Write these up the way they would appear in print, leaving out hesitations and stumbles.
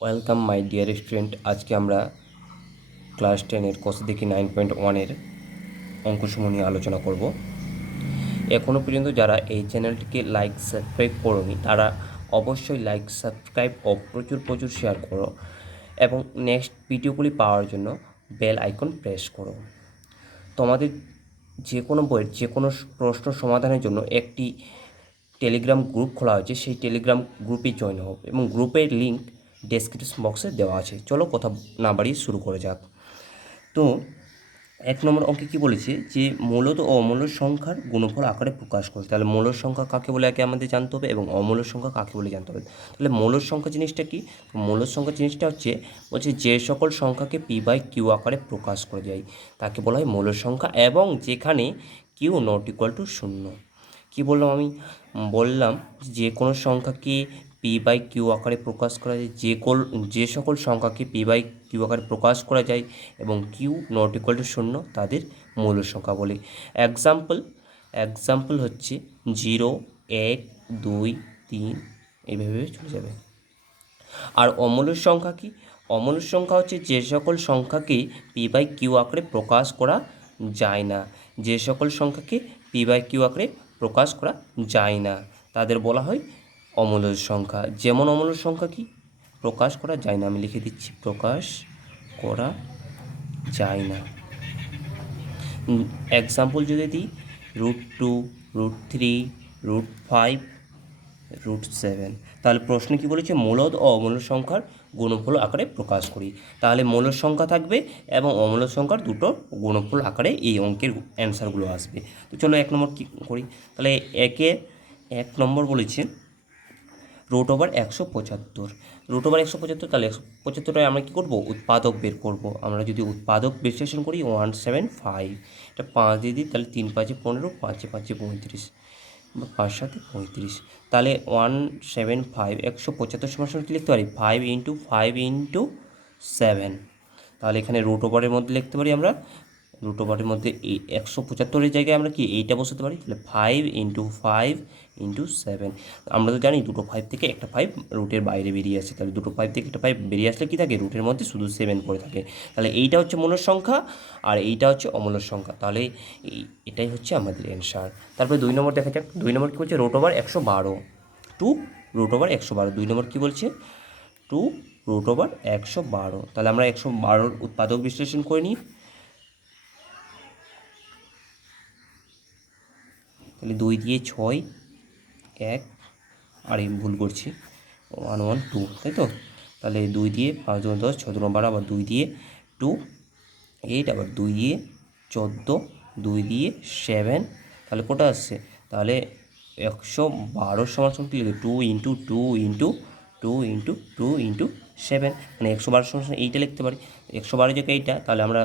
Welcome my dear student. আজকে আমরা class 10-এর course দেখি 9.1-এর অঙ্কসমূহ নিয়ে আলোচনা করব। এখনও পর্যন্ত যারা এই চ্যানেলটিকে লাইক সাবস্ক্রাইব করোনি তারা অবশ্যই লাইক সাবস্ক্রাইব ও প্রচুর শেয়ার করো এবং নেক্সট ভিডিওগুলি পাওয়ার জন্য বেল আইকন প্রেস করো। তোমাদের যে কোনো বইয়ের যে কোনো প্রশ্ন সমাধানের জন্য একটি টেলিগ্রাম গ্রুপ খোলা হয়েছে, সেই টেলিগ্রাম গ্রুপে জয়েন হোক এবং গ্রুপের লিঙ্ক ডেসক্রিপশন বক্সে দেওয়া আছে। চলো কথা না বাড়িয়ে শুরু করে যাক। তো 1 নম্বর অঙ্কে কী বলেছে যে মূলত ও অমূল্য সংখ্যার গুণফল আকারে প্রকাশ করে। তাহলে মূলদ সংখ্যা কাকে বলে একে আমাদের জানতে হবে এবং অমূল্য সংখ্যা কাকে বলে জানতে হবে। তাহলে মূলদ সংখ্যা জিনিসটা কি? মূলদ সংখ্যা জিনিসটা বলছে যে সকল সংখ্যাকে p/q আকারে প্রকাশ করে যায় তাকে বলা হয় মূলদ সংখ্যা, এবং যেখানে q ≠ 0। কী বললাম আমি? বললাম যে কোনো সংখ্যাকে p/q আকারে প্রকাশ করা যায়, যে সকল সংখ্যাকে p/q আকারে প্রকাশ করা যায় এবং q ≠ 0 তাদের মূলদ সংখ্যা বলে। এক্সাম্পল হচ্ছে 0, 1, 2, 3 এইভাবে চলে যাবে। আর অমূলদ সংখ্যা কি? অমূলদ সংখ্যা হচ্ছে যে সকল সংখ্যাকে p/q আকারে প্রকাশ করা যায় না। যে সকল সংখ্যাকে p/q আকারে প্রকাশ করা যায় না তাদের বলা হয় অমূলদ সংখ্যা। যেমন অমূলদ সংখ্যা কি? প্রকাশ করা যায় না, আমি লিখে দিচ্ছি, প্রকাশ করা যায় না। এক্সাম্পল যদি দিই, √2, √3, √5, √7। তাহলে প্রশ্ন কি বলেছে? মূলদ ও অমূলদ সংখ্যার গুণফল আকারে প্রকাশ করি। তাহলে মূলদ সংখ্যা থাকবে এবং অমূলদ সংখ্যার দুটো গুণফল আকারে এই অঙ্কের অ্যান্সারগুলো আসবে। তো চলো 1 নম্বর কী করি। তাহলে 1 নম্বর বলেছে √175। √175, তাহলে 175টায় আমরা কী করব? উৎপাদক বের করব। আমরা যদি উৎপাদক বিশ্লেষণ করি 175, এটা 5 দিয়ে দিই, তাহলে 3 × 5 = 15, 5 × 5 = 35, 5 × 7 = 35। তাহলে 175 175 সমান কী লিখতে পারি? 5 × 5 × 7। তাহলে এখানে √এর মধ্যে লিখতে পারি আমরা, √এর মধ্যে এই 175-এর জায়গায় আমরা কি এইটা বসাতে পারি। তাহলে 5 × 5 × 7। আমরা তো জানি দুটো 5 থেকে একটা 5 রুটের বাইরে বেরিয়ে আসে। তাহলে দুটো 5 থেকে একটা 5 বেরিয়ে আসলে কী থাকে? রুটের মধ্যে শুধু 7 পড়ে থাকে। তাহলে এইটা হচ্ছে মূলদ সংখ্যা আর এইটা হচ্ছে অমূলদ সংখ্যা। তাহলে এটাই হচ্ছে আমাদের অ্যান্সার। তারপরে 2 নম্বর দেখা যাক। 2 নম্বর কী বলছে? √112, 2 √112। 2 নম্বর কী বলছে? 2 √112। তাহলে আমরা 112-র উৎপাদক বিশ্লেষণ করে নিই। তাহলে 2 দিয়ে 6, 1, আর এই ভুল করছি, 1 1 2, তাই তো? তাহলে 2 দিয়ে 5 × 10, 6 × 12, আবার 2 দিয়ে 2 8, আবার 2 দিয়ে 14, 2 দিয়ে 7। তাহলে কোটা আসছে? তাহলে 112 সমান কী লিখবে? 2 × 2 × 2 × 2 × 7, মানে 112 সমান এইটা লিখতে পারি। 112 জায়গায় এইটা, তাহলে আমরা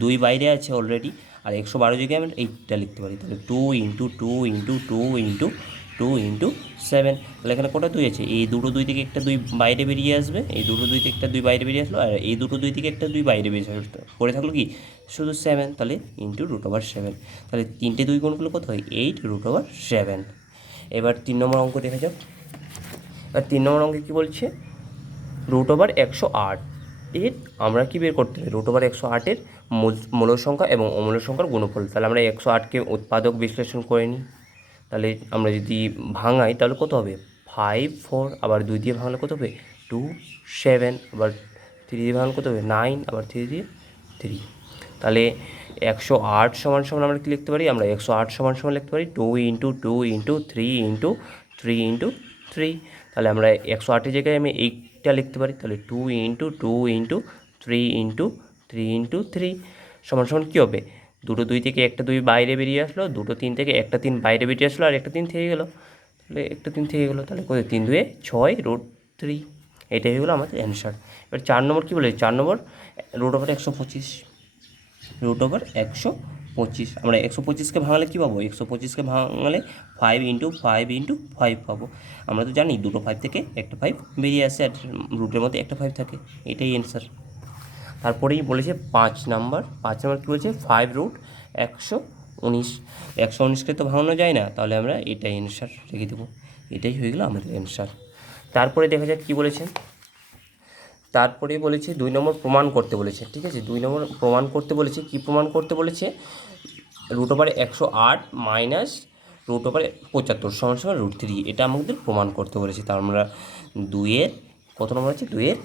2 বাইরে আছে অলরেডি, আর 112 জায়গায় আমরা এইটা লিখতে পারি। তাহলে 2 × 2 × 2 × 2 × 7। তাহলে এখানে কোটা 2 আছে, এই দুটো 2 থেকে একটা 2 বাইরে বেরিয়ে আসবে, এই দুটো 2 থেকে একটা 2 বাইরে বেরিয়ে আসলো, আর এই দুটো 2 থেকে একটা 2 বাইরে বেরিয়ে আসলো, পড়ে থাকলো কি? শুধু 7। তাহলে √7। তাহলে 3টে 2 গুণ করলে কত হয়? 8 √7। এবার 3 নম্বর অঙ্ক দেখা যাক। আর 3 নম্বর অঙ্কে কী বলছে? √108 এর আমরা কী বের করতে হবে? √108-এর মূলদ সংখ্যা এবং অমূলদ সংখ্যার গুণফল। তাহলে আমরা 108-কে উৎপাদক বিশ্লেষণ করে নিই। তাহলে আমরা যদি ভাঙাই তাহলে কত হবে? 5 4, আবার 2 দিয়ে ভাঙলে কত হবে? 2 7, আবার 3 দিয়ে ভাঙলে কত হবে? 9, আবার 3 দিয়ে 3। তাহলে 108 সমান আমরা কী লিখতে পারি? আমরা 108 সমান লিখতে পারি 2 × 2 × 3 × 3 × 3। তাহলে আমরা 108-এর জায়গায় আমি এইটা লিখতে পারি। তাহলে 2 × 2 × 3 × 3 × 3 সমান কী হবে? দুটো 2 থেকে একটা 2 বাইরে বেরিয়ে আসলো, দুটো 3 থেকে একটা 3 বাইরে বেরিয়ে আসলো, আর একটা 3 থেকে গেলো। তাহলে একটা 3 থেকে গেলো, তাহলে কত? 3 2 6 √3। এটাই হলো আমাদের অ্যান্সার। এবার 4 নম্বর কী বলে? 4 নম্বর √125। √125 আমরা 125-কে ভাঙালে কী পাবো? 125-কে ভাঙালে 5 × 5 × 5 পাবো। আমরা তো জানি দুটো 5 থেকে একটা 5 বেরিয়ে আসে, আর রুটের মধ্যে একটা 5 থাকে। এটাই অ্যান্সার। তারপরেই বলেছে 5 নাম্বার কী বলেছে? 5 √119। 119-কে তো ভাঙানো যায় না, তাহলে আমরা এটাই অ্যান্সার রেখে দেবো। এটাই হয়ে গেলো আমাদের অ্যান্সার। তারপরে দেখা যাক কী বলেছে। তারপরে বলেছে 2 নম্বর প্রমাণ করতে বলেছে, ঠিক আছে। 2 নম্বর প্রমাণ করতে বলেছে, কি প্রমাণ করতে বলেছে, √108 মাইনাস √75 সমান সমান √3, এটা আমাদের প্রমাণ করতে বলেছে। তার আমরা 2-এর কত নম্বর আছে, 2-এর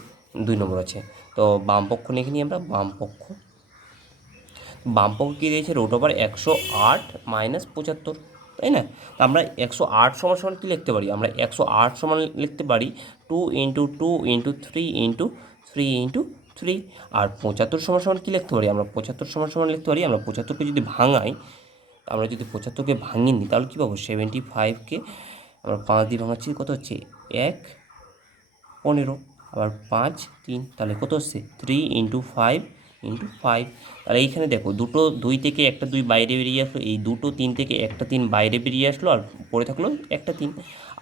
2 নম্বর আছে। তো বাম পক্ষ লিখে নিই আমরা, বাম পক্ষ কী দিয়েছে, √108 মাইনাস 75, তাই না। তো আমরা 108 সমান সমান কী লিখতে পারি, আমরা 108 সমান লিখতে পারি 2 × 2 × 3 × 3 × 3। আর 75 সমান সমান কী লিখতে পারি, আমরা 75 সমান সমান লিখতে পারি, আমরা 75কে যদি ভাঙাই, আমরা যদি 75কে ভাঙিয়ে নিই তাহলে কী পাবো, 75কে আমরা 5 দিয়ে ভাঙাচ্ছি, কত হচ্ছে 1 15, আবার 5 3, তাহলে কত হচ্ছে 3 × 5 × 5। তাহলে এইখানে দেখো দুটো 2 থেকে একটা 2 বাইরে বেরিয়ে আসলো, এই দুটো 3 থেকে একটা 3 বাইরে বেরিয়ে আসলো, আর পড়ে থাকলো একটা 3।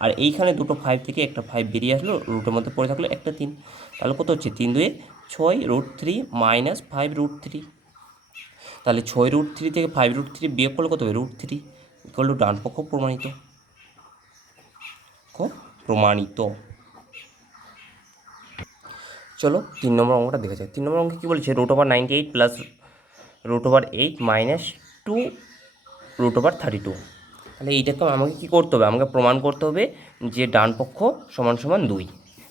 আর এইখানে দুটো 5 থেকে একটা 5 বেরিয়ে আসলো, রুটের মধ্যে পড়ে থাকলো একটা 3। তাহলে কত হচ্ছে 3 2 6 √3 মাইনাস 5 √3। তাহলে 6 √3 থেকে 5 √3 বিয়োগ করলে কত হবে, √3 ইকুয়াল টু ডান পক্ষ প্রমাণিত, প্রমাণিত। চলো 3 নম্বর অঙ্কটা দেখা যায়। 3 নম্বর অঙ্কে কী বলছে, √98 প্লাস √8 মাইনাস 2 √32। তাহলে এইটাকে আমাকে কী করতে হবে, আমাকে প্রমাণ করতে হবে যে ডান পক্ষ সমান সমান 2,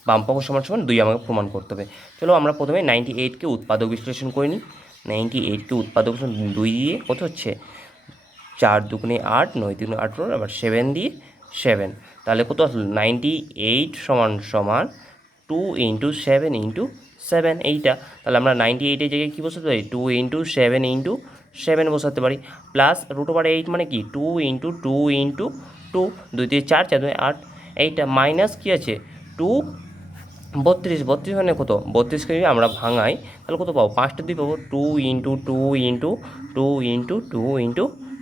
বাম পক্ষ সমান সমান 2 আমাকে প্রমাণ করতে হবে। চলো আমরা প্রথমে 98কে উৎপাদক বিশ্লেষণ করে নিই। 98কে উৎপাদক বিশ্লেষণ 2 দিয়ে কত হচ্ছে, 4 2 8, 9 3 18, আবার 7 দিয়ে 7, তাহলে কত আসলো 98 সমান সমান 2 × 7 × 7, এইটা। তাহলে আমরা 98-এর জায়গায় কী বসাতে পারি, 2 × 7 × 7 বসাতে পারি, প্লাস √8 মানে কি 2 × 2 × 2, 2 দিয়ে 4, 4 2 8, এইটা মাইনাস কী আছে 2 32 মানে কত, 32কে যদি আমরা ভাঙাই তাহলে কত পাবো, 5টা 2 পাবো, 2 × 2 × 2 × 2 ×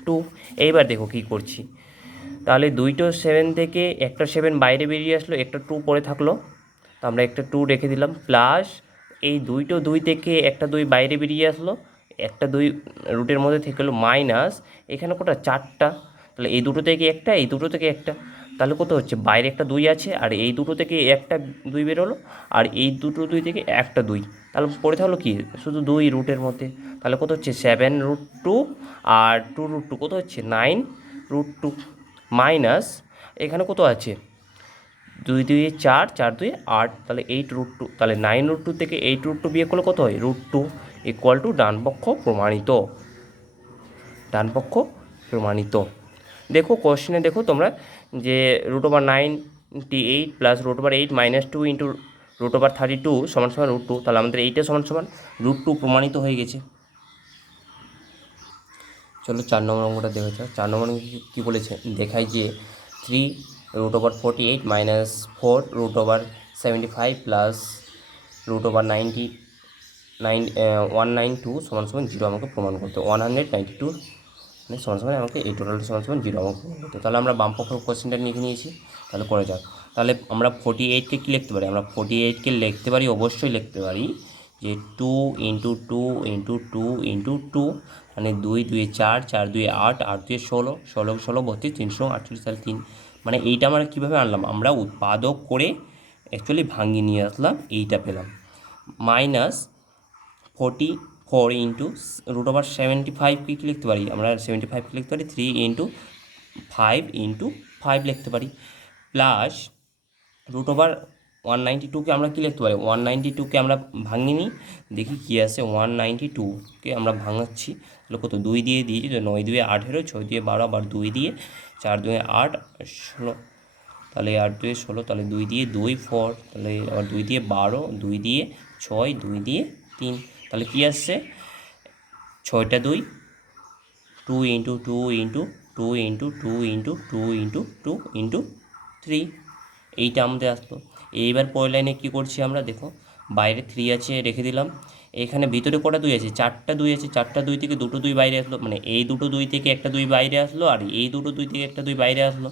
2। এইবার দেখো কী করছি, তাহলে 2টো 7 থেকে একটা 7 বাইরে বেরিয়ে আসলো, একটা 2 পড়ে থাকলো, তো আমরা একটা 2 রেখে দিলাম, প্লাস এই 2টো 2 থেকে একটা 2 বাইরে বেরিয়ে আসলো, একটা 2 রুটের মধ্যে থেকে গেলো, মাইনাস এখানে কটা 4টা, তাহলে এই দুটো থেকে একটা, এই দুটো থেকে একটা, তাহলে কত হচ্ছে, বাইরে একটা 2 আছে, আর এই দুটো থেকে একটা 2 বেরোলো, আর এই দুটো 2 থেকে একটা 2, তাহলে পড়ে থাকলো কি শুধু 2 রুটের মধ্যে, তাহলে কত হচ্ছে 7√2, আর 2√2 কত হচ্ছে 9√2, মাইনাস এখানে কত আছে 2 2 4, 4 2 8, তাহলে 8√2, তাহলে 9√2 থেকে 8√2 বিয়োগ করলে কত হয়, √2 ইকুয়াল টু ডান পক্ষ প্রমাণিত, ডান পক্ষ প্রমাণিত। দেখো কোশ্চেনে দেখো তোমরা যে √98 প্লাস √8 মাইনাস 2 × √32 সমান সমান √2, তাহলে আমাদের এইটা সমান সমান √2 প্রমাণিত হয়ে গেছে। চলো 4 নম্বর অঙ্কটা দেখা যাক। 4 নম্বর অঙ্কে কী বলেছে, দেখায় যে 3√48 মাইনাস 4√75 প্লাস √192 সমান সমান 0 আমাকে প্রমাণ করতে, 192 মানে সমান সমান আমাকে এই টোটালটা সমান সমান 0 আমাকে প্রমাণ করতে। তাহলে আমরা বাম পক্ষ কোশ্চেনটা লিখে নিয়েছি, তাহলে করে যাক। তাহলে আমরা 48কে কী লিখতে পারি, আমরা 48কে লিখতে পারি, অবশ্যই লিখতে পারি যে 2 × 2 × 2 × 2, মানে 2 2 4, 4 2 8, 8 2 16, 16 16 32, 348, তাহলে 3, মানে এইটা আমরা কীভাবে আনলাম, আমরা উৎপাদক করে অ্যাকচুয়ালি ভাঙিয়ে নিয়ে আসলাম, এইটা পেলাম, মাইনাস 44 × √75কে কী লিখতে পারি, আমরা 75কে লিখতে পারি 3 × 5 × 5 লিখতে পারি, প্লাস √192কে আমরা কী লিখতে পারি, 192কে আমরা ভাঙিয়ে নিই, দেখি কী আসে, 192কে আমরা ভাঙাচ্ছি, তাহলে কত 2 দিয়ে দিয়েছি, 9 2 18, 6 2 12, আবার 2 দিয়ে 4 2 8 16, তাহলে 8 2 16, তাহলে 2 দিয়ে 2 4, তাহলে আবার 2 দিয়ে 12, 2 দিয়ে 6, 2 দিয়ে 3, তাহলে কী আসছে 6টা 2, 2 × 2 × 2 × 2 × 2 × 2 × 3, এইটা আমাদের আসলো। এইবার পরের লাইনে কী করছি আমরা, দেখো বাইরে 3 আছে রেখে দিলাম, এখানে ভিতরে কটা 2 আছে, 4টা 2 আছে, 4টা 2 থেকে দুটো 2 বাইরে আসলো, মানে এই দুটো 2 থেকে একটা 2 বাইরে আসলো, আর এই দুটো 2 থেকে একটা 2 বাইরে আসলো,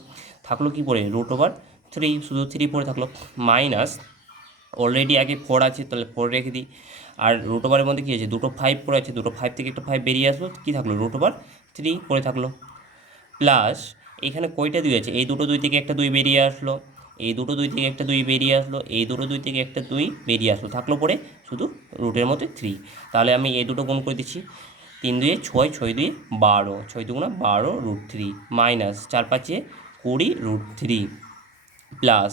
থাকলো কি পড়ে √3, শুধু 3 পড়ে থাকলো, মাইনাস অলরেডি আগে 4 আছে, তাহলে 4 রেখে দিই, আর √এর মধ্যে কী আছে, দুটো 5 পড়ে আছে, দুটো 5 থেকে একটা 5 বেরিয়ে আসলো, কী থাকলো √3 পড়ে থাকলো, প্লাস এখানে কয়টা 2 আছে, এই দুটো 2 থেকে একটা 2 বেরিয়ে আসলো, এই দুটো 2 থেকে একটা 2 বেরিয়ে আসলো, এই দুটো 2 থেকে একটা 2 বেরিয়ে আসলো, থাকলো পরে শুধু রুটের মধ্যে 3। তাহলে আমি এই দুটো গুণ করে দিচ্ছি, 3 2 6, 6 2 12, 6 2 12 √3 মাইনাস 4 5 20 √3 প্লাস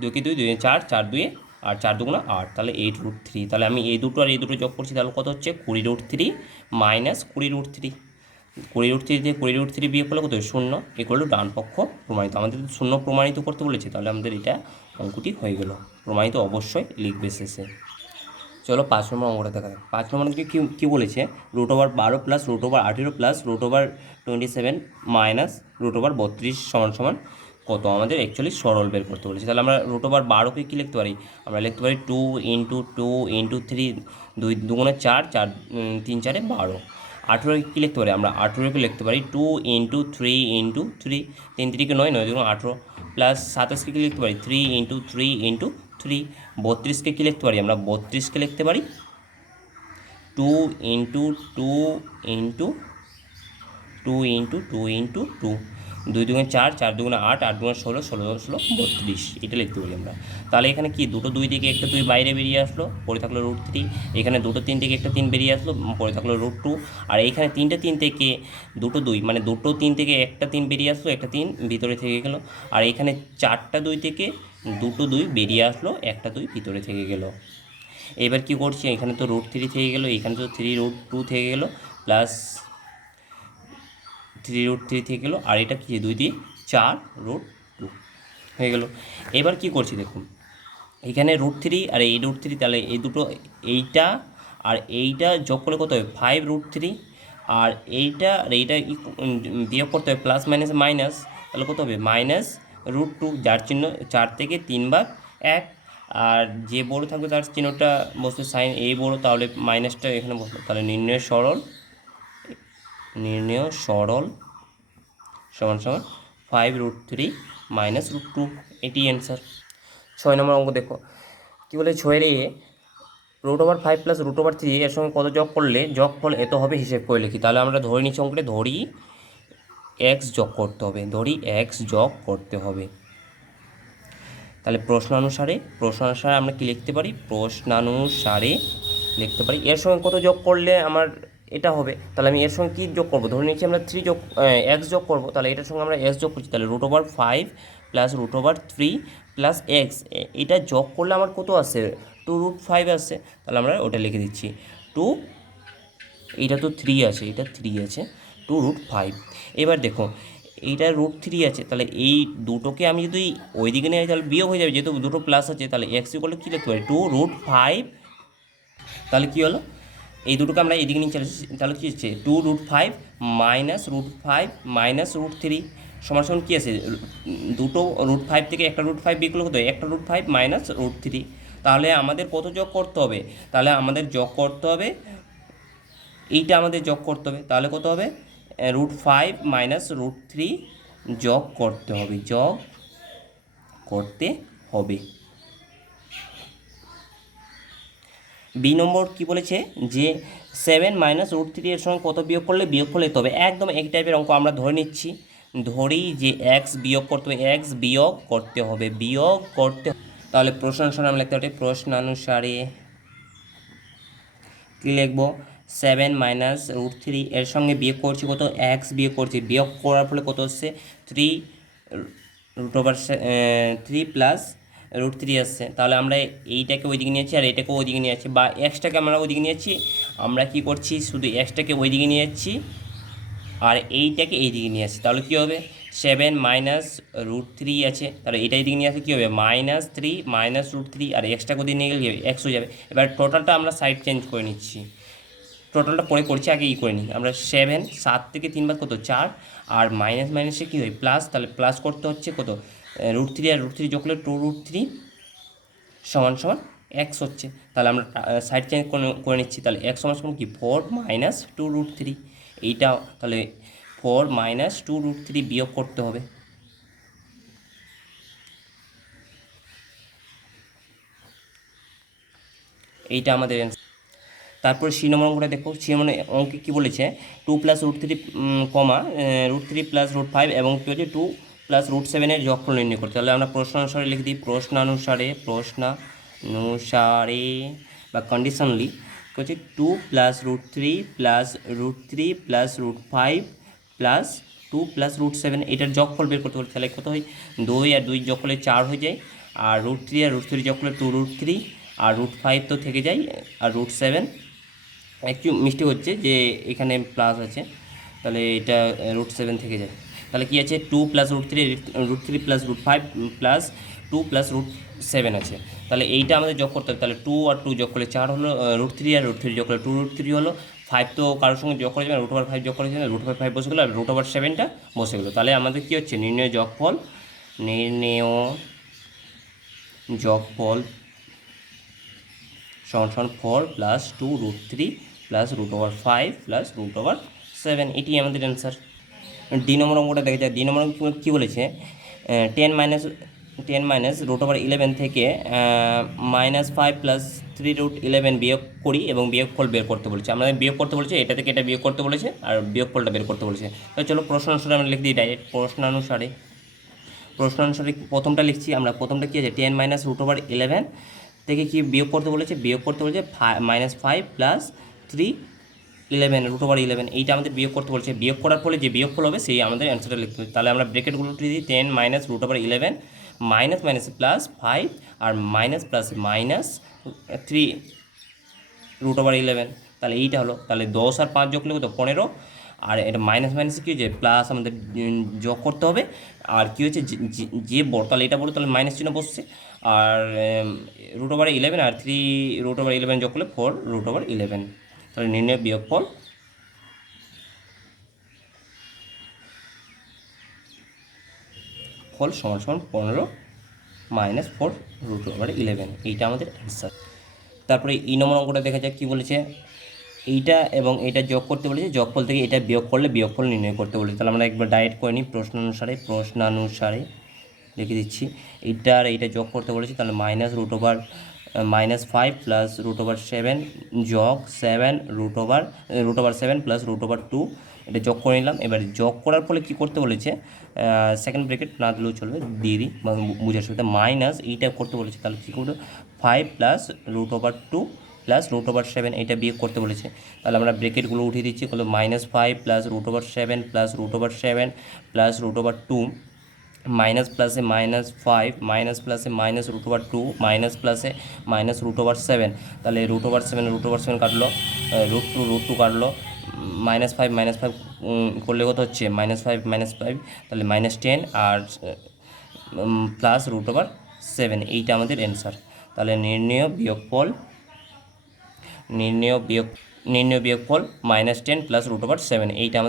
2 কে 2 2 4, 4 2 আর 4 2 8, তাহলে 8 √3। তাহলে আমি এই দুটো আর এই দুটো যোগ করছি, তাহলে কত হচ্ছে 20 √3 মাইনাস 20 √3। 20 √3 দিয়ে 20 √3 বিয়োগ করলে কত 0 ইকুয়াল টু ডান পক্ষ প্রমাণিত। আমাদের 0 প্রমাণিত করতে বলেছে, তাহলে আমাদের এটা অঙ্কটি হয়ে গেল। প্রমাণিত অবশ্যই লিখবে শেষে। চলো 5 নম্বর অঙ্কটা দেখা যাক। 5 নম্বর অঙ্কে কী বলেছে, √12 প্লাস √18 প্লাস √27 মাইনাস √32 সমান সমান কত? আমাদের অ্যাকচুয়ালি সরল বের করতে বলেছে। তাহলে আমরা √12কে কী লিখতে পারি? আমরা লিখতে পারি 2 × 2 × 3, 2 2 4, 4 3 4 12। 18 কী লিখতে পারি? আমরা 18কে লিখতে পারি 2 × 3 × 3, 3 3 9, 9 2 18 প্লাস 27কে কী লিখতে পারি? 3 × 3 × 3। 32কে কী লিখতে পারি? আমরা 32কে লিখতে পারি 2 × 2 × 2 × 2 × 2, 2 2 4, 4 2 8, 8 2 16, 16 16 32, এটা লিখতে পারি আমরা। তাহলে এখানে কি দুটো 2 থেকে একটা 2 বাইরে বেরিয়ে আসলো, পরে থাকলো √3। এখানে দুটো 3 থেকে একটা 3 বেরিয়ে আসলো, পরে থাকলো √2। আর এইখানে 3টে 3 থেকে দুটো 2, মানে দুটো 3 থেকে একটা 3 বেরিয়ে আসলো, একটা 3 ভিতরে থেকে গেল। আর এখানে 4টা 2 থেকে দুটো 2 বেরিয়ে আসলো, একটা 2 ভিতরে থেকে গেল। এবার কি করছি, এখানে তো √3 থেকে গেল, এখানে তো 3√2 থেকে গেল, প্লাস 3√3 থেকে গেলো, আর এটা কি 2 দিয়ে 4√2 হয়ে গেল। এবার কি করছি দেখুন, এখানে √3 আর এই √3, তাহলে এই দুটো, এইটা আর এইটা যোগ করলে কত হবে? 5√3। আর এইটা আর এইটা বিয়োগ করতে হবে, প্লাস মাইনাস মাইনাস, তাহলে কত হবে? -√2, যার চিহ্ন 4 থেকে 3 ভাগ 1। আর যে বড় থাকবে তার চিহ্নটা বসবে সাইন এই বড়, তাহলে মাইনাসটা এখানে বসলো। তাহলে নির্ণয় সরল সমান সমান 5√3 -√2, এটি অ্যান্সার। 6 নম্বর অঙ্ক দেখো কী বলে, 6 √5 প্লাস √3 এর সঙ্গে কত যোগ করলে যোগফল এত হবে, হিসেব করে লিখি। তাহলে আমরা ধরে নিচ্ছি অঙ্কটা, ধরি x যোগ করতে হবে, তাহলে প্রশ্নানুসারে আমরা কি লিখতে পারি? প্রশ্নানুসারে লিখতে পারি এর সঙ্গে কত যোগ করলে আমার এটা হবে। তাহলে আমি এর সঙ্গে কী যোগ করবো? ধরে নিচ্ছি আমরা x যোগ করবো, তাহলে এটার সঙ্গে আমরা x যোগ করছি, তাহলে √5 প্লাস √3 প্লাস x, এটা যোগ করলে আমার কত আসছে? 2√5 আসছে। তাহলে আমরা ওটা লিখে দিচ্ছি 2, এইটা তো 3 আছে, এটা 3 আছে, 2√5। এবার দেখো এইটা √3 আছে, তাহলে এই দুটোকে আমি যদি ওই দিকে নিয়ে তাহলে বিয়োগ হয়ে যাবে, যেহেতু দুটো প্লাস আছে। তাহলে x করলে কী লিখতে পারি? 2√5। তাহলে কী হলো, এই দুটোকে আমরা এদিকে নিয়ে চলে এসেছি, তাহলে কী হচ্ছে 2√5 -√5 -√3 সমান সমান কী আছে? দুটো √5 থেকে একটা √5 বিয়োগ করলে কত হয়? একটা √5 -√3। তাহলে আমাদের কত যোগ করতে হবে? তাহলে আমাদের যোগ করতে হবে, এইটা আমাদের যোগ করতে হবে। তাহলে কত হবে? √5 -√3 যোগ করতে হবে। বি নম্বর কি বলেছে, যে 7 -√3 এর সঙ্গে কত বিয়োগ করলে বিয়োগফল এত হবে। একদম এক টাইপের অঙ্ক আমরা ধরে নিচ্ছি, ধরি যে x বিয়োগ করতে হবে, তাহলে প্রশ্নানুসারে আমরা লিখতে পারি, প্রশ্নানুসারে কী লিখবো? 7 -√3 এর সঙ্গে বিয়োগ করছি কত? x বিয়োগ করছি, বিয়োগ করার ফলে কত হচ্ছে? 3 প্লাস √3 আসছে। তাহলে আমরা এইটাকে ওইদিকে নিয়েছি আর এইটাকে ওইদিকে নিয়ে যাচ্ছি, বা এক্সটাকে আমরা ওইদিকে নিয়ে যাচ্ছি। আমরা কি করছি, শুধু এক্সটাকে ওইদিকে নিয়ে যাচ্ছি আর এইটাকে এইদিকে নিয়ে আসছি। তাহলে কী হবে? 7 -√3 আছে, তাহলে এটা এইদিকে নিয়ে আসলে কী হবে? -3 -√3, আর এক্সটাকে ওদিকে নিয়ে গেলে কী হবে? x হয়ে যাবে। এবার টোটালটা আমরা সাইড চেঞ্জ করে নিচ্ছি, টোটালটা পরে করছি, আগে করে নিই আমরা। 7 থেকে 3 বাদ কত? 4, আর মাইনাস মাইনাসে কী হয়? প্লাস, তাহলে প্লাস করতে হচ্ছে কত? √3 আর √3 যোগ করলে 2√3 সমান সমান x হচ্ছে। তাহলে আমরা সাইড চেঞ্জ করে নিচ্ছি, তাহলে x সমান সমান কি? 4 - 2√3। এইটা তাহলে 4 - 2√3 বিয়োগ করতে হবে। এইটা আমাদের অ্যান্সার। তারপরে সি নম্বর অঙ্কটা দেখো, সি নম্বর অঙ্কে কী বলেছে, 2 + √3, √3 + √5 এবং কী বলছে 2 প্লাস রুট সেভেনের যোগফল নির্ণয় করতে, তাহলে আমরা প্রশ্নানুসারে লিখে দিই। প্রশ্নানুসারে বা কন্ডিশনালি হচ্ছে 2 plus root three plus root five plus 2 plus root seven, এটার যোগফল বের করতে পারি। তাহলে কত হয়, 2 আর 2 যোগ করলে 4 হয়ে যায়, আর রুট থ্রি যোগ করলে 2√3, আর রুট ফাইভ তো থেকে যায়, আর রুট সেভেন একটু মিস্টেক হচ্ছে যে এখানে প্লাস আছে, তাহলে এটা রুট সেভেন থেকে যায়। তাহলে কী আছে, 2 plus root three plus root five plus 2 plus root seven আছে। তাহলে এইটা আমাদের যোগ করতে হবে। তাহলে 2 আর 2 যোগ করলে 4 হলো, রুট থ্রি আর রুট থ্রি যোগ করলে 2√3 হলো, 5 তো কারোর সঙ্গে যোগ করা যাবে না, √5 যোগ করা যাবে না, √5 বসে গেলো, আর √7টা বসে গেলো। তাহলে আমাদের কী হচ্ছে, নির্ণয় যোগফল সমান 4 প্লাস 2√3 প্লাস √5 প্লাস √7, এটি আমাদের অ্যান্সার। ডি নম্বর অঙ্কটা দেখা যায়। ডি নম্বর কী বলেছে, 10 মাইনাস √11 থেকে -5 প্লাস 3√11 বিয়োগ করি এবং বিয়োগফল বের করতে বলেছে। আমাদের বিয়োগ করতে বলেছে, এটা থেকে এটা বিয়োগ করতে বলেছে, আর বিয়োগফলটা বের করতে বলেছে। তো চলো প্রশ্নানুসারে আমরা লিখে দিই ডাইরেক্ট। প্রশ্নানুসারে প্রথমটা লিখছি আমরা। প্রথমটা কী আছে, 10 মাইনাস √11 থেকে কি বিয়োগ করতে বলেছে, -5 প্লাস 311 √11, এইটা আমাদের বিয়োগ করতে বলেছে। বিয়োগ করার ফলে যে বিয়োগফল হবে সেই আমাদের অ্যান্সারটা লিখতে হবে। তাহলে আমরা ব্র্যাকেটগুলো উঠে দিই। 10 মাইনাস √11 মাইনাস প্লাস 5 আর প্লাস -3 তাহলে এইটা হলো। তাহলে 10 আর 5 যোগ করলে তো 15, আর এটা মাইনাস কী হয়েছে, প্লাস আমাদের যোগ করতে হবে। আর কী হয়েছে, যে বড়, তাহলে এটা বড়, তাহলে মাইনাস চিহ্ন বসছে। আর √11 আর 3 √11 যোগ করলে 4 √11। তাহলে নির্ণয় বিয়োগফল সমান 15 মাইনাস 4 √11, এইটা আমাদের অ্যান্সার। তারপরে ই নম্বর অঙ্কটা দেখা যাক কী বলেছে। এইটা এবং এটা যোগ করতে বলেছে, যোগফল থেকে এটা বিয়োগ করলে বিয়োগফল নির্ণয় করতে বলেছে। তাহলে আমরা একবার ডাইরেক্ট করে নিই। প্রশ্নানুসারে লিখে দিচ্ছি। এইটা আর এইটা যোগ করতে বলেছে, তাহলে -5 প্লাস √7 যোগ 7 √7 প্লাস √2, এটা যোগ করে নিলাম। এবার যোগ করার ফলে কি করতে বলেছে, সেকেন্ড ব্র্যাকেট না দিলেও চলবে, দিয়ে দিই বুঝার সুবিধা। মাইনাস এইটা করতে বলেছে, তাহলে কী করবো, 5 প্লাস √2 প্লাস √7, এইটা বিয়োগ করতে বলেছে। তাহলে আমরা ব্র্যাকেটগুলো উঠিয়ে দিচ্ছি। বলো -5 প্লাস √7 প্লাস √7 প্লাস √2, মাইনাস প্লাসে -5, মাইনাস প্লাসে -√2, মাইনাস প্লাসে -√7। তাহলে √7 কাটলো, √2 কাটলো, -5 করলে কত হচ্ছে, -5, তাহলে -10 আর প্লাস √7, এইটা আমাদের অ্যান্সার। তাহলে নির্ণয় বিয়োগফল -10 প্লাস √7, এইটা আমাদের